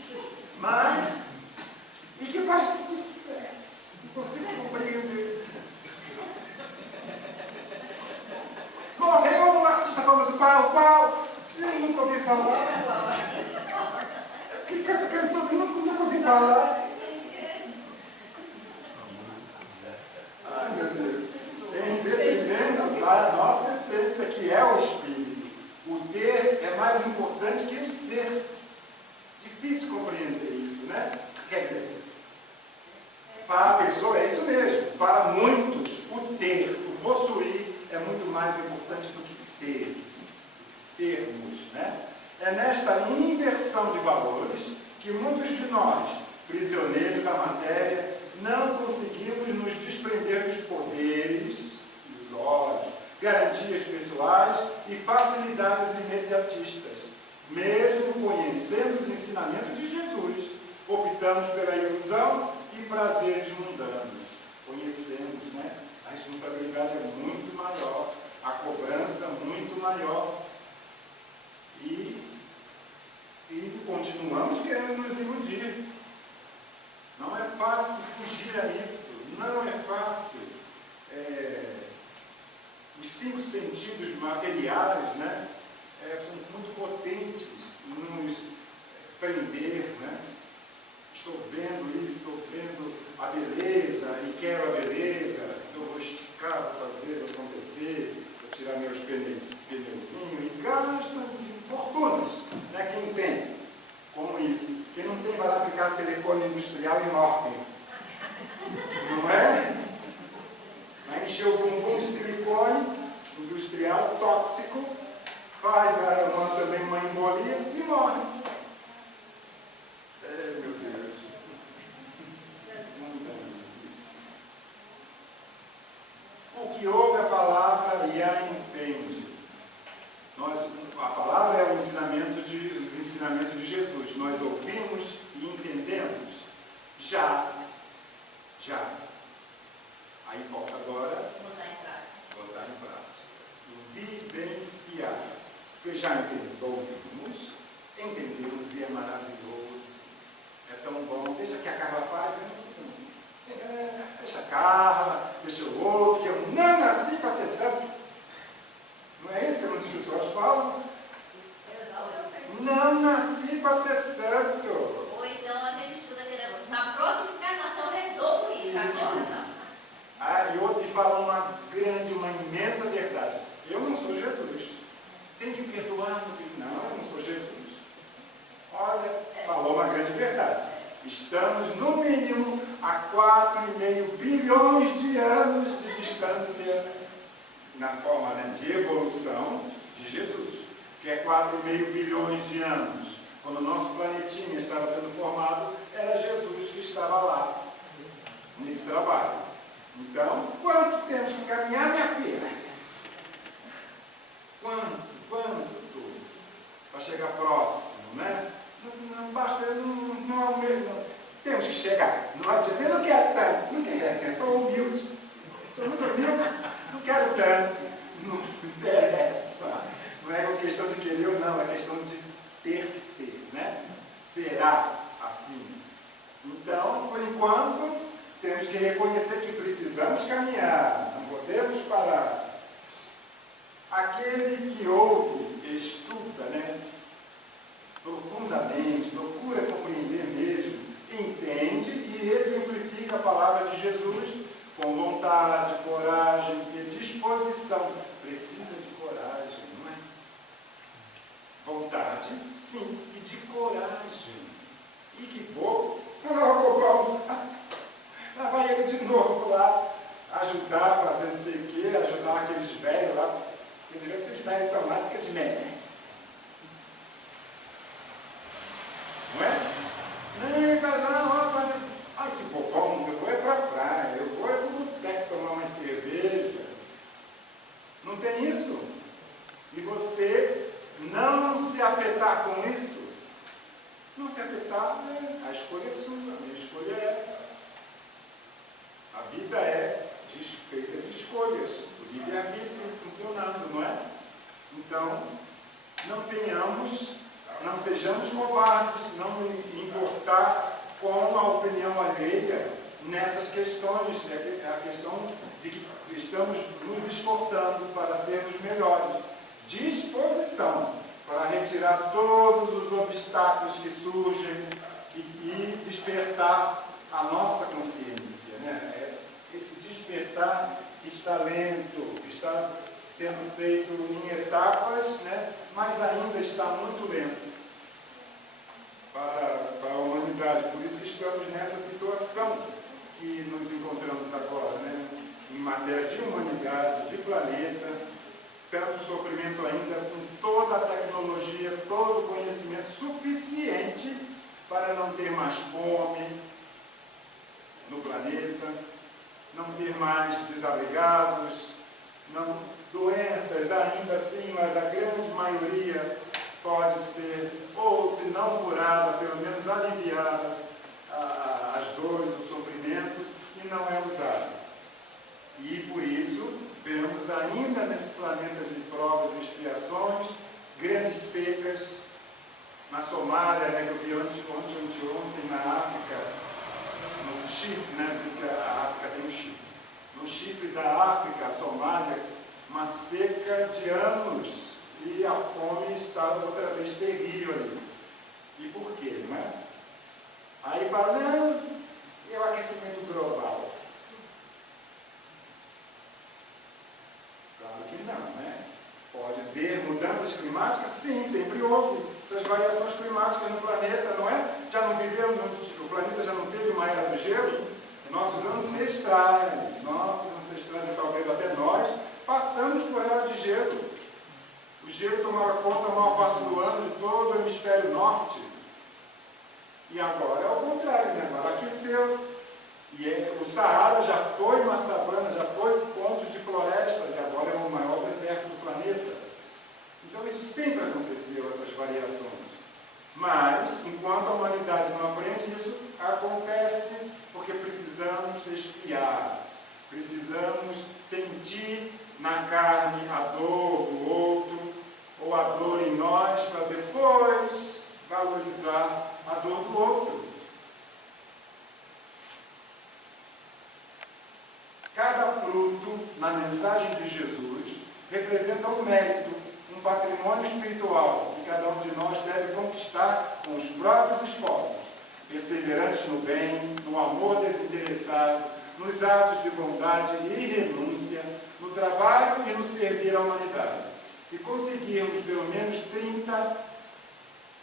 mas, e que faz sucesso, não consigo compreender. Morreu um artista famoso, qual? Eu nunca ouvi falar. Que cantor, nunca ouvi falar. Ai, meu Deus. Em detrimento da nossa essência, que é o espírito. O ter é mais importante que o ser. Difícil compreender isso, né? Quer dizer, para a pessoa é isso mesmo. Para muitos, o ter, o possuir, é muito mais importante do que ser, do que sermos, né? É nesta inversão de valores que muitos de nós, prisioneiros da matéria, não conseguimos nos desprender dos poderes, dos olhos, garantias pessoais e facilidades imediatistas. Mesmo conhecendo os ensinamentos de Jesus, optamos pela ilusão e prazeres mundanos. Conhecemos, né? A responsabilidade é muito maior, a cobrança muito maior. E continuamos querendo nos iludir. Não é fácil fugir a isso, não é fácil. Os 5 sentidos materiais, né, são muito potentes em nos prender, né? Estou vendo isso, estou vendo a beleza e quero a beleza, então vou esticar, vou fazer, vou acontecer, vou tirar meus pneuzinhos e gastam de fortunas, né? Quem tem, como isso. Quem não tem vai lá aplicar silicone industrial e morre. Não é? Vai encher o bumbum de silicone industrial tóxico, faz também uma embolia e morre. Meu Deus. O que ouve a palavra e a entende. A palavra é os ensinamentos de Jesus. Nós ouvimos e entendemos. Já. Aí falta agora botar em prática. Vivenciar. Porque já ouvimos, entendemos e é maravilhoso. É tão bom. Deixa que a Carla faz. Deixa a Carla, deixa o outro, que eu não nasci para ser santo. Não é isso que muitas pessoas falam? Não nasci para ser santo. Ou então a gente estuda aquele negócio. Na próxima encarnação eu resolvo isso. Agora não. E fala uma imensa verdade. Eu não sou Jesus. Tem que perdoar no filho. Não, eu não sou Jesus. Olha, falou uma grande verdade. Estamos, no mínimo, a 4,5 bilhões de anos de distância na forma, né, de evolução de Jesus, que é 4,5 bilhões de anos quando o nosso planetinha estava sendo formado, era Jesus que estava lá, nesse trabalho. Então, quanto temos que caminhar, minha filha? Quanto? Para chegar próximo, né? Não basta, não é o mesmo. Temos que chegar. Não adianta, eu não quero tanto, não quero, sou humilde, sou muito humilde, não quero tanto, não interessa. Não é uma questão de querer ou não, é questão de ter que ser, né? Será assim. Então, por enquanto, temos que reconhecer que precisamos caminhar, não podemos parar. Aquele que ouve, estuda, né? Profundamente, procura compreender mesmo, entende e exemplifica a palavra de Jesus com vontade, coragem e disposição. Precisa de coragem, não é? Vontade, sim, e de coragem. E que bom! Lá vai ele de novo lá, ajudar, fazer não sei o quê, ajudar aqueles velhos lá. Eu diria que esses velhos estão lá porque eles merecem. Não é? Não, ai que bobão, eu vou é para a praia, eu vou é para o boteco tomar uma cerveja. Não tem isso? E você não se afetar com isso? Não se afetar, a escolha é sua, a minha escolha é essa. A vida é feita de escolhas, o livre-arbítrio funcionando, não é? Então, não sejamos covardes, não importar com a opinião alheia nessas questões, a questão de que estamos nos esforçando para sermos melhores. Disposição para retirar todos os obstáculos que surgem e despertar a nossa consciência, né? Esse despertar está lento, está sendo feito em etapas, né? Mas ainda está muito lento para a humanidade. Por isso que estamos nessa situação que nos encontramos agora, né? Em matéria de humanidade, de planeta, tanto sofrimento ainda, com toda a tecnologia, todo o conhecimento suficiente para não ter mais fome no planeta, não ter mais desabrigados, doenças ainda assim, mas a grande maioria pode ser, ou se não curada, pelo menos aliviada as dores, o sofrimento, e não é usada. E por isso, vemos ainda nesse planeta de provas e expiações, grandes secas, na Somália, né, que eu vi ontem na África, no Chipre, né, diz que a África tem um Chipre. No Chipre da África, a Somália, uma seca de anos, e a fome está outra vez terrível ali. E por quê, não é? Aí fala, não, é o aquecimento global. Claro que não, né? Pode haver mudanças climáticas? Sim, sempre houve. Essas variações climáticas no planeta, não é? Já não vivemos, o planeta já não teve uma era do gelo? Nossos ancestrais, e talvez até nós, passamos por era de gelo. O gelo tomava conta a maior parte do ano de todo o hemisfério norte. E agora é o contrário, né? Agora aqueceu. E o Saara já foi uma savana, já foi ponto de floresta, e agora é o maior deserto do planeta. Então isso sempre aconteceu, essas variações. Mas, enquanto a humanidade não aprende, isso acontece porque precisamos espiar, precisamos sentir na carne a dor do outro, ou a dor em nós, para depois valorizar a dor do outro. Cada fruto na mensagem de Jesus representa um mérito, um patrimônio espiritual que cada um de nós deve conquistar com os próprios esforços, perseverantes no bem, no amor desinteressado, nos atos de bondade e renúncia, no trabalho e no servir à humanidade. Se conseguirmos pelo menos 30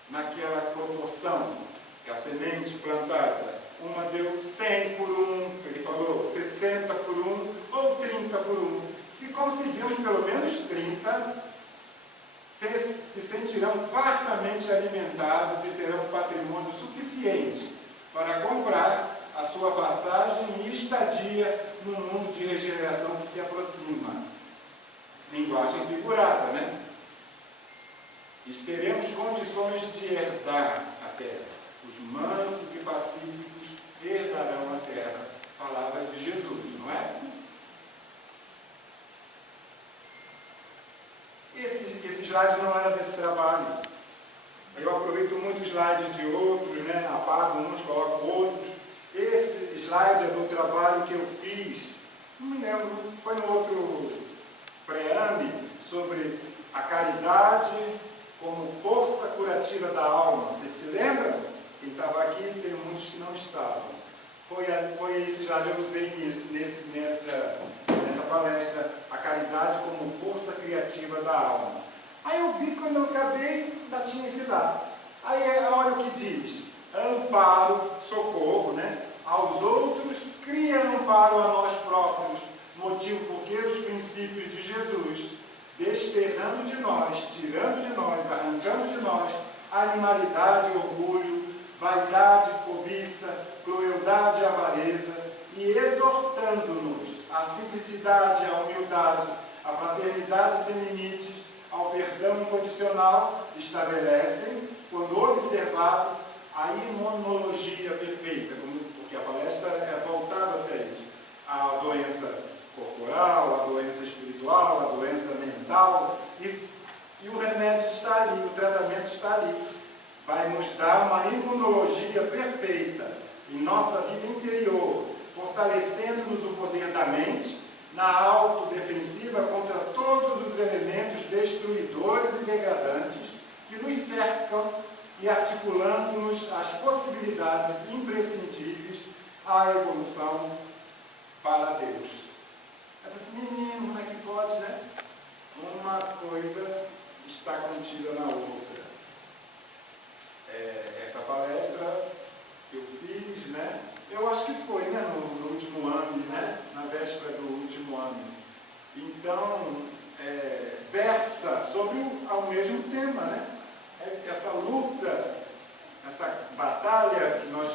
naquela proporção, que a semente plantada, uma deu 100 por 1, ele falou 60 por 1 ou 30 por 1. Se conseguirmos pelo menos 30, se sentirão fartamente alimentados e terão patrimônio suficiente para comprar a sua passagem e estadia no mundo de regeneração que se aproxima. Linguagem figurada, né? E teremos condições de herdar a terra. Os mansos e pacíficos herdarão a terra. Palavras de Jesus, não é? Esse slide não era desse trabalho. Eu aproveito muito slides de outros, né? Apago uns, coloco outros. Esse slide é do trabalho que eu fiz, não me lembro, foi no outro preâmbulo, sobre a caridade como força curativa da alma. Vocês se lembram? Quem estava aqui, tem muitos que não estavam. Foi esse slide que eu usei nessa palestra, a caridade como força criativa da alma. Aí eu vi, quando eu acabei, ainda tinha esse dado. Aí olha o que diz: amparo, socorro, né? Aos outros, cria amparo a nós próprios, motivo porque os princípios de Jesus, desterrando de nós, tirando de nós, arrancando de nós, animalidade, orgulho, vaidade, cobiça, crueldade e avareza, e exortando-nos à simplicidade, à humildade, à fraternidade sem limites, ao perdão incondicional, estabelecem, quando observado, a imunologia perfeita, porque a palestra é voltada-se a isso, a doença corporal, a doença espiritual, a doença mental, e o remédio está ali, o tratamento está ali. Vai nos dar uma imunologia perfeita em nossa vida interior, fortalecendo-nos o poder da mente, na autodefensiva contra todos os elementos destruidores e degradantes que nos cercam e articulando-nos as possibilidades imprescindíveis à evolução para Deus. Eu disse, menino, como é que pode, né? Uma coisa está contida na outra. Essa palestra eu fiz, né? Eu acho que foi, né? No último ano, né? Na véspera do último ano. Então, versa sobre o mesmo tema, né? Essa luta, essa batalha que nós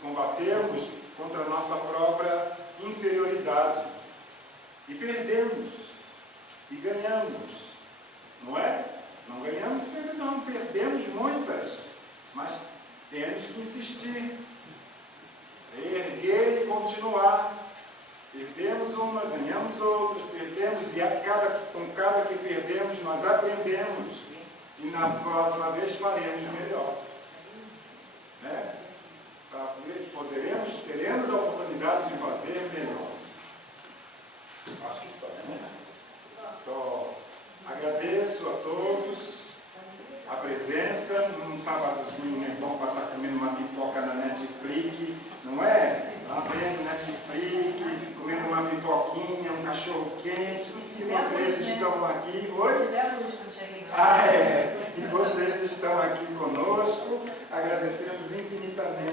combatemos contra a nossa própria inferioridade. E perdemos. E ganhamos. Não é? Não ganhamos sempre, não. Perdemos muitas. Mas temos que insistir. Erguer e continuar. Perdemos uma, ganhamos outras. Perdemos e com cada que perdemos nós aprendemos. E na próxima vez faremos melhor. Né? Teremos a oportunidade de fazer melhor. Acho que só, né? Só agradeço a todos a presença. Num sábadozinho é bom para estar comendo uma pipoca na Netflix, não é? Lá vendo Netflix, comendo uma pipoquinha, um cachorro quente. E vocês estão aqui hoje. E vocês estão aqui conosco. Agradecemos infinitamente